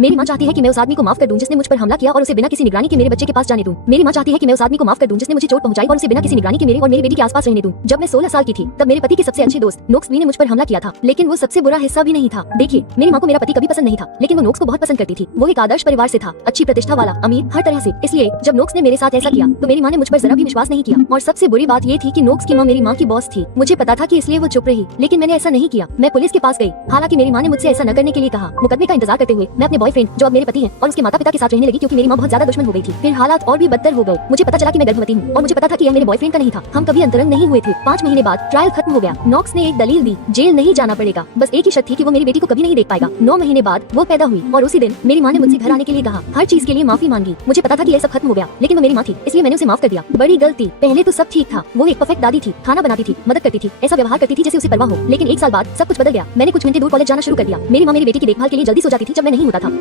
मेरी माँ चाहती है कि मैं उस आदमी को माफ कर दूं जिसने मुझ पर हमला किया और उसे बिना किसी निगरानी के मेरे बच्चे के पास जाने दूं। मेरी माँ चाहती है कि मैं उस आदमी को माफ कर दूं जिसने मुझे चोट पहुंचाई और उसे बिना किसी निगरानी के मेरे और मेरी बेटी के आसपास रहने दूं। जब मैं 16 साल की थी तब मेरे पति के सबसे अच्छे दोस्त नोक्सबी ने मुझ पर हमला किया था, लेकिन वो सबसे बुरा हिस्सा भी नहीं था। देखिए, मेरी माँ को मेरा पति कभी पसंद नहीं था, लेकिन वो नोक्स को बहुत पसंद करती थी। वो एक आदर्श परिवार से था, अच्छी प्रतिष्ठा वाला, अमीर, हर तरह से। इसलिए जब नोक्स ने मेरे साथ ऐसा किया तो मेरी माँ ने मुझ पर जरा भी विश्वास नहीं किया। और सबसे बुरी बात ये थी कि नोक्स की माँ मेरी माँ की बॉस थी। मुझे पता था कि इसलिए वो चुप रही, लेकिन मैंने ऐसा नहीं किया। मैं पुलिस के पास गई, हालांकि मेरी माँ ने मुझसे ऐसा न करने के लिए कहा। मुकदमे का इंतजार करते हुए मैं अपने बॉयफ्रेंड, जो अब मेरे पति हैं, और उसके माता पिता के साथ रहने लगी क्योंकि मेरी माँ बहुत ज्यादा दुश्मन हो गई थी। फिर हालात और भी बदतर हो गए। मुझे पता चला कि मैं गर्भवती हूँ और मुझे पता था कि यह मेरे बॉयफ्रेंड का नहीं था। हम कभी अंतरंग नहीं हुए थे। 5 महीने बाद ट्रायल खत्म हो गया। नॉक्स ने एक दलील दी, जेल नहीं जाना पड़ेगा, बस एक ही शर्त थी कि वो मेरी बेटी को कभी नहीं देख पाएगा। 9 महीने बाद वो पैदा हुई और उसी दिन मेरी माँ ने मुझसे घर आने के लिए कहा, हर चीज के लिए माफी मांगी। मुझे पता था कि यह सब खत्म हो गया, लेकिन वो मेरी माँ थी, इसलिए मैंने उसे माफ कर दिया। बड़ी गलती। पहले तो सब ठीक था। वो एक परफेक्ट दादी थी, खाना बनाती थी, मदद करती थी, ऐसा व्यवहार करती थी जैसे उसे परवाह हो। लेकिन 1 साल बाद सब कुछ बदल गया। मैंने कुछ घंटे दूर कॉलेज जाना शुरू कर दिया। मेरी माँ मेरी बेटी की देखभाल के लिए जल्दी सो जाती थी जब मैं नहीं होता था।